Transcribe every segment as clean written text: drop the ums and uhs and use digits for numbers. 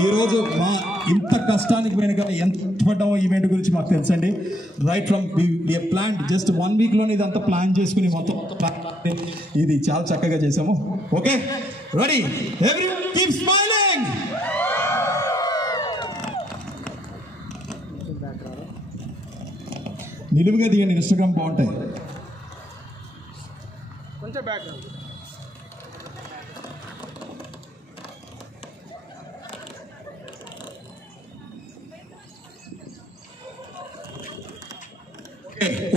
ఈ రోజు మా ఇంత కష్టానికి వెనుక ఎంత పడ్డామో ఈవెంట్ గురించి మాకు తెలుసండి. Right from we plan just 1 week లోనే ఇదంతా ప్లాన్ చేసుకుని మొత్తం ఇది చాలా చక్కగా చేసాము. Okay, ready? Everyone keep smiling. నిలువుగా దిగండి, ఇన్స్టాగ్రామ్ బాగుంటాయి. కొంచెం బ్యాక్గ్రౌండ్.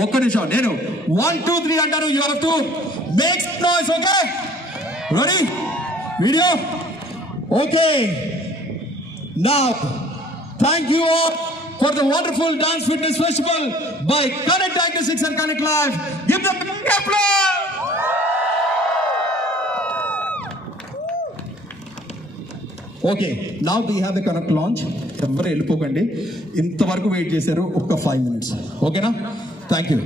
ఒక్క నిమిషం, నేను 1 2 3 అంటాను. You have to make noise. Okay, ready? Video okay. Now thank you all for the wonderful dance fitness festival by Connect Diagnostics and Connect Life. Give them a big applause. Okay, now we have the Connect launch. ఎవరు వెళ్ళిపోకండి, ఇంతవరకు వెయిట్ చేశారు. ఒక్క 5 minutes. ఓకేనా? Thank you.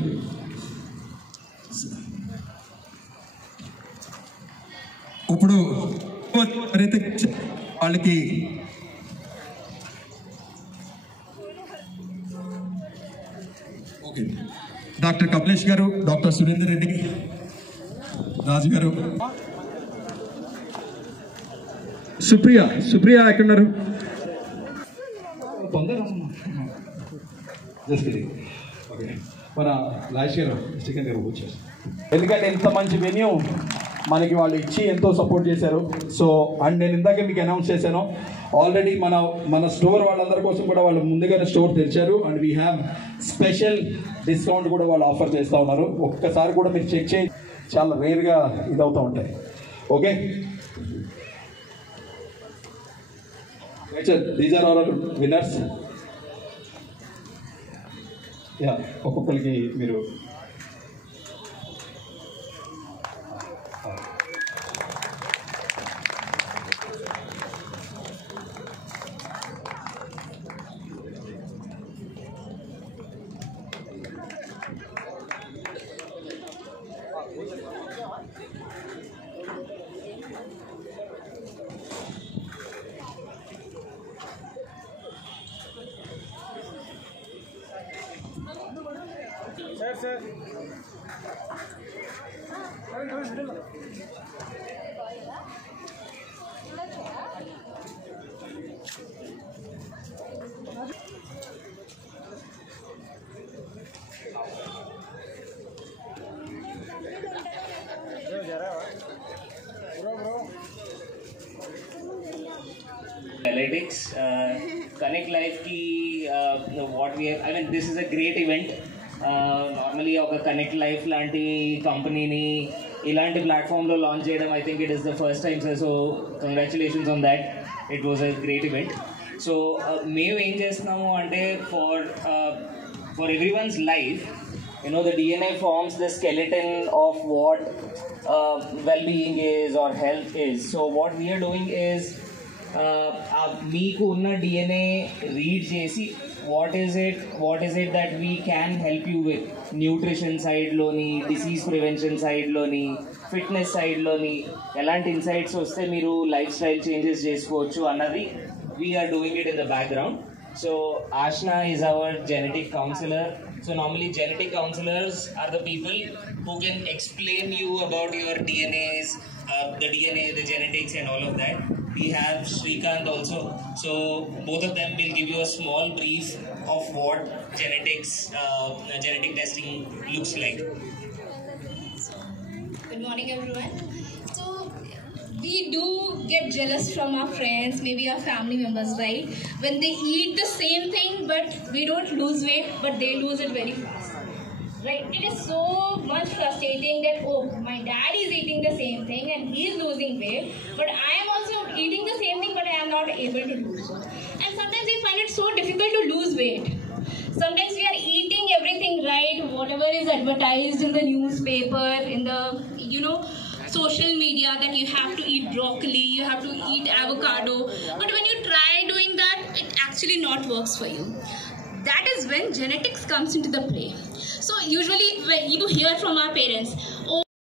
ఇప్పుడు వాళ్ళకి డాక్టర్ కపిలేష్ గారు, డాక్టర్ సురేందర్ రెడ్డి, రాజు గారు, సుప్రియ ఎక్కడున్నారు? మన రాజేష్ గారు, సెకండ్ గారు వచ్చారు. ఎందుకంటే ఎంత మంచి వెన్యూ మనకి వాళ్ళు ఇచ్చి ఎంతో సపోర్ట్ చేశారు. సో అండ్ నేను ఇందాక మీకు అనౌన్స్ చేశాను ఆల్రెడీ మన స్టోర్ వాళ్ళందరి కోసం కూడా వాళ్ళు ముందుగానే స్టోర్ తెరిచారు. And we have special discount కూడా వాళ్ళు ఆఫర్ చేస్తూ ఉన్నారు. ఒక్కసారి కూడా మీరు చెక్ చేయండి, చాలా రేర్గా ఇదవుతూ ఉంటాయి. Okay, these are our winners. Yeah, ఒక్కొక్కరికి మీరు sir Analytics, Connect Life ki what we have, I mean this is a great event. Normally oka Connect Life lanti company ni ilanti platform lo launch cheyadam, I think it is the first time, sir. So congratulations on that. It was a great event. So మేము ఏం చేస్తున్నాము అంటే for everyone's life, you know, the DNA forms the skeleton of what well-being is or health is. So what we are doing is మీకు ఉన్న DNA read చేసి what is it that we can help you with nutrition సైడ్లోని, disease prevention సైడ్లోని, fitness సైడ్లోని ఎలాంటి insights వస్తే మీరు lifestyle changes చేసుకోవచ్చు అన్నది we're doing it in the background. So Ashna is our genetic counselor. So normally genetic counselors are the people who can explain you about your DNAs, the DNA, the genetics and all of that. We have Shrikant also. So both of them will give you a small brief of what genetic testing looks like. Good morning everyone. So we do get jealous from our friends, maybe our family members, right? When they eat the same thing but we don't lose weight, but they lose it very fast, right? It is so much frustrating that, oh, my dad is eating the same thing and he is losing weight, but I am also eating the same thing but I am not able to lose it. And sometimes we find it so difficult to lose weight. Sometimes we are eating everything right, whatever is advertised in the newspaper, in the, you know, social media, that you have to eat broccoli, you have to eat avocado, but when you try doing that, it actually not works for you. That is when genetics comes into the play. So usually when you hear from our parents, oh,